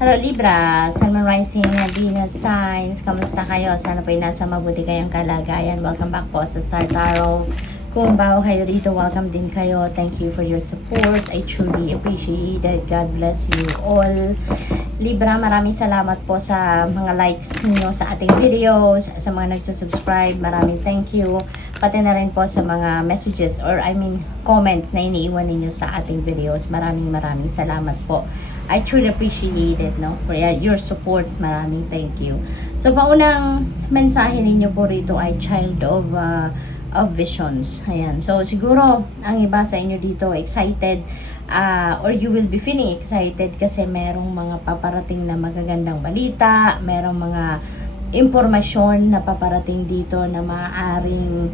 Hello Libra, Sun, Moon, Rising, Venus Signs, kamusta kayo? Sana po'y nasa mabuti kayong kalagayan. Welcome back po sa Star Tarot. Kung bago kayo rito, welcome din kayo. Thank you for your support. I truly appreciate it. God bless you all. Libra, maraming salamat po sa mga likes niyo sa ating videos, sa mga nagsusubscribe. Maraming thank you. Pati na rin po sa mga messages or comments na iniiwan ninyo sa ating videos. Maraming salamat po. I truly appreciate it, no? For your support. Maraming thank you. So, paunang mensahe ninyo po rito ay child of visions. Ayan. So, siguro, ang iba sa inyo dito excited or you will be feeling excited kasi merong mga paparating na magagandang balita, merong mga impormasyon na paparating dito na maaaring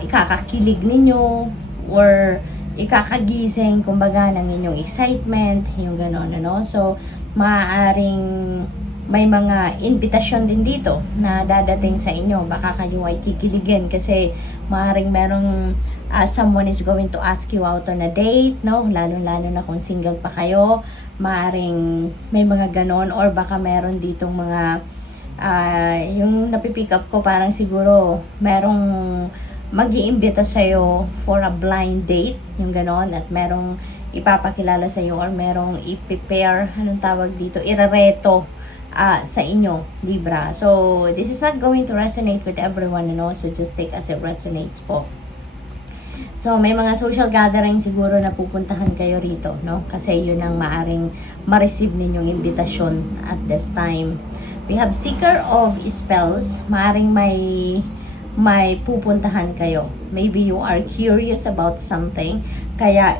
ikakakilig ninyo or ikakagising, kumbaga, ng inyong excitement, yung gano'n, ano? So, maaaring may mga invitation din dito na dadating sa inyo. Baka kayo ay kikiligin kasi maaaring merong someone is going to ask you out on a date, no? Lalo-lalo na kung single pa kayo, maaaring may mga ganon or baka meron ditong mga yung napipick up ko parang siguro merong mag-iimbita sa'yo for a blind date, yung ganon, at merong ipapakilala sa'yo or merong i-prepare, anong tawag dito, irareto sa inyo, Libra. So, this is not going to resonate with everyone, you know, so just take as it resonates po. So, may mga social gathering siguro na pupuntahan kayo rito, no? Kasi yun ang maaring ma-receive ninyong invitation at this time. We have Seeker of Spells. Maaring may pupuntahan kayo. Maybe you are curious about something. Kaya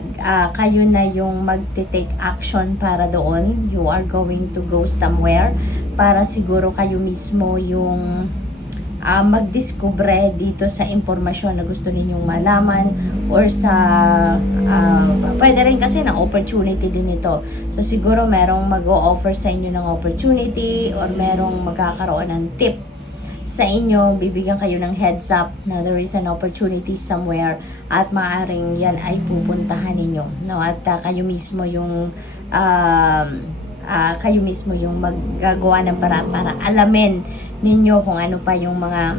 kayo na yung magte-take action para doon. You are going to go somewhere para siguro kayo mismo yung magdiskubre dito sa impormasyon na gusto ninyong malaman or sa pwede rin kasi na opportunity din ito. So siguro merong mag-o-offer sa inyo ng opportunity or merong magkakaroon ng tip sa inyo, bibigyan kayo ng heads up na there is an opportunity somewhere at maaaring yan ay pupuntahan ninyo, no? At kayo mismo yung maggagawa ng paraan para alamin ninyo kung ano pa yung mga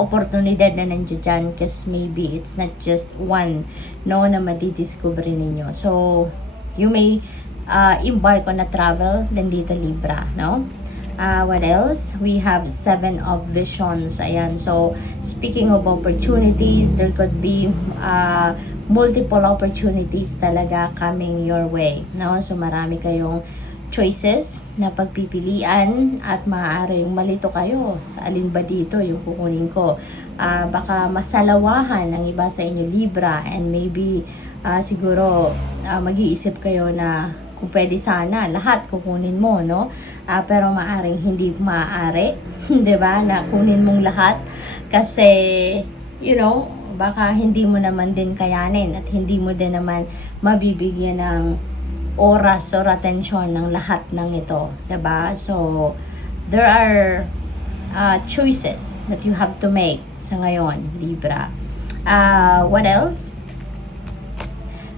oportunidad na nandiyan dyan, kasi maybe it's not just one, no, na madidiscover ninyo. So you may embark on a travel din dito, Libra, no? What else? We have Seven of Visions. Ayan. So, speaking of opportunities, there could be multiple opportunities talaga coming your way. No? So, marami kayong choices na pagpipilian at maaaring malito kayo. Alin ba dito yung kukunin ko? Baka masalawahan ang iba sa inyo, Libra, and maybe siguro mag-iisip kayo na kung pwede sana lahat kukunin mo, no? Pero maaring hindi maaari, 'di ba? Na kunin mong lahat kasi you know, baka hindi mo naman din kayanin at hindi mo din naman mabibigyan ng oras or atensyon ng lahat ng ito, 'di ba? So there are choices that you have to make sa ngayon, Libra. What else?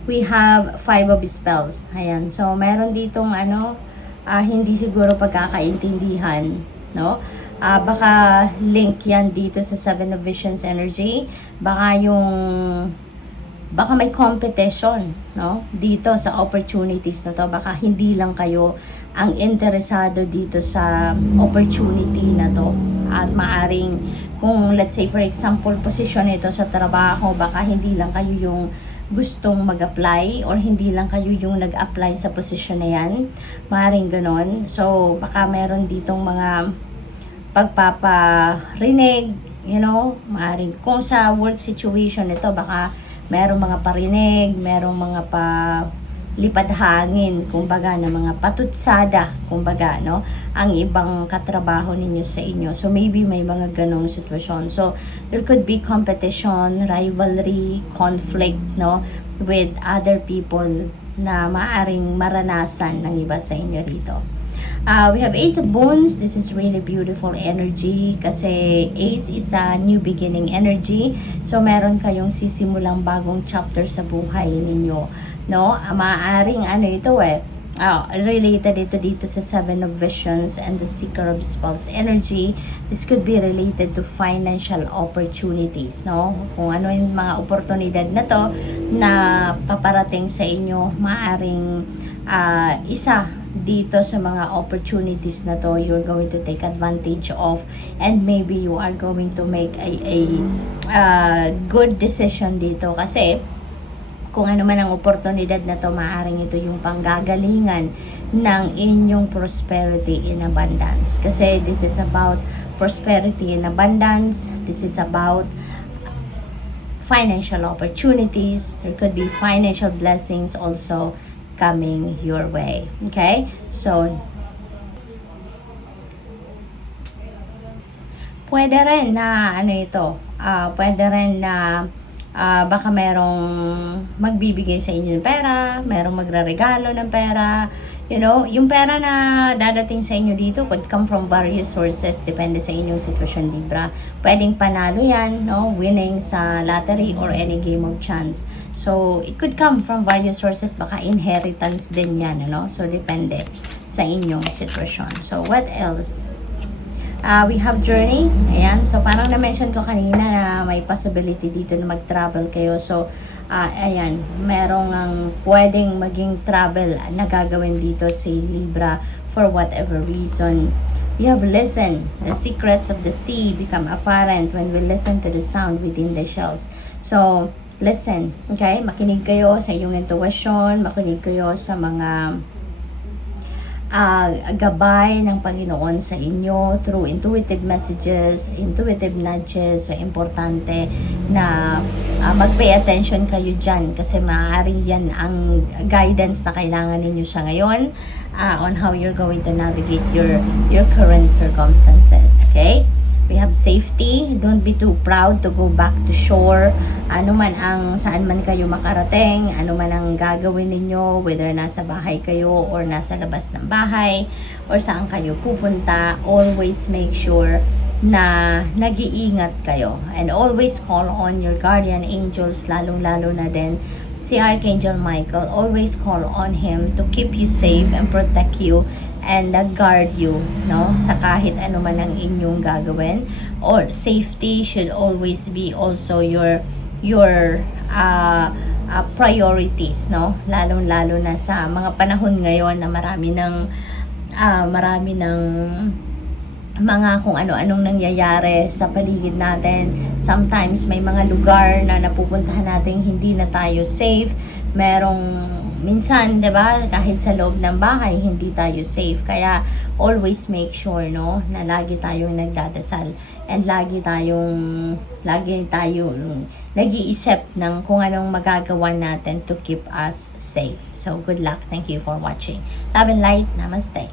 We have Five of Spells. Ayan. So, meron ditong hindi siguro pagkakaintindihan, no? Baka link yan dito sa Seven of Visions energy. Baka may competition, no? Dito sa opportunities na to. Baka hindi lang kayo ang interesado dito sa opportunity na to. At maaring, kung let's say for example, position ito sa trabaho, baka hindi lang kayo yung gustong mag-apply or hindi lang kayo yung nag-apply sa position na yan. Maaaring ganon. So, baka meron ditong mga pagpaparinig, you know, maaaring kung sa work situation ito, baka merong mga parinig, merong mga lipad hangin, kumbaga, na mga patutsada, kumbaga, no, ang ibang katrabaho ninyo sa inyo. So, maybe may mga ganong sitwasyon. So, there could be competition, rivalry, conflict, no, with other people na maaring maranasan ng iba sa inyo rito. We have Ace of Wands. This is really beautiful energy kasi Ace is a new beginning energy. So, meron kayong sisimulang bagong chapter sa buhay ninyo. No? Maaaring ito related ito dito sa Seven of Visions and the Seeker of Spells energy. This could be related to financial opportunities, no? Kung ano yung mga oportunidad na to na paparating sa inyo, maaring isa dito sa mga opportunities na to you're going to take advantage of, and maybe you are going to make a good decision dito kasi kung ano man ang oportunidad na to, maaaring ito yung panggagalingan ng inyong prosperity in abundance. Kasi this is about prosperity in abundance. This is about financial opportunities. There could be financial blessings also coming your way. Okay? So, pwede rin na pwede rin na baka merong magbibigay sa inyo ng pera, merong magre-regalo ng pera, yung pera na dadating sa inyo dito could come from various sources, depende sa inyong sitwasyon, Libra. Pwedeng panalo yan, no? Winning sa lottery or any game of chance. So, it could come from various sources, baka inheritance din yan, So, depende sa inyong sitwasyon. So, what else? We have journey. Ayan. So, parang na-mention ko kanina na may possibility dito na mag-travel kayo. So, ayan. Merong pwedeng maging travel na gagawin dito si Libra for whatever reason. We have listen. The secrets of the sea become apparent when we listen to the sound within the shells. So, listen. Okay? Makinig kayo sa inyong intuition. Makinig kayo sa mga gabay ng Panginoon sa inyo through intuitive messages, intuitive nudges. So, importante na mag-pay attention kayo dyan kasi maaari yan ang guidance na kailangan ninyo sa ngayon on how you're going to navigate your current circumstances. Okay? We have safety. Don't be too proud to go back to shore. Ano man saan man kayo makarating, ano man ang gagawin ninyo, whether nasa bahay kayo or nasa labas ng bahay or saan kayo pupunta, always make sure na nag-iingat kayo. And always call on your guardian angels, lalong-lalo na din si Archangel Michael. Always call on him to keep you safe and protect you and guard you, sa kahit ano man ang inyong gagawin. Or safety should always be also your priorities, lalong-lalo na sa mga panahon ngayon na marami ng mga kung ano-anong nangyayari sa paligid natin. Sometimes may mga lugar na napupuntahan natin hindi na tayo safe. Minsan, 'di ba, kahit sa loob ng bahay hindi tayo safe. Kaya always make sure na lagi tayong nagdadasal and lagi tayong nag-iisip ng kung anong magagawa natin to keep us safe. So good luck. Thank you for watching. Love and light. Namaste.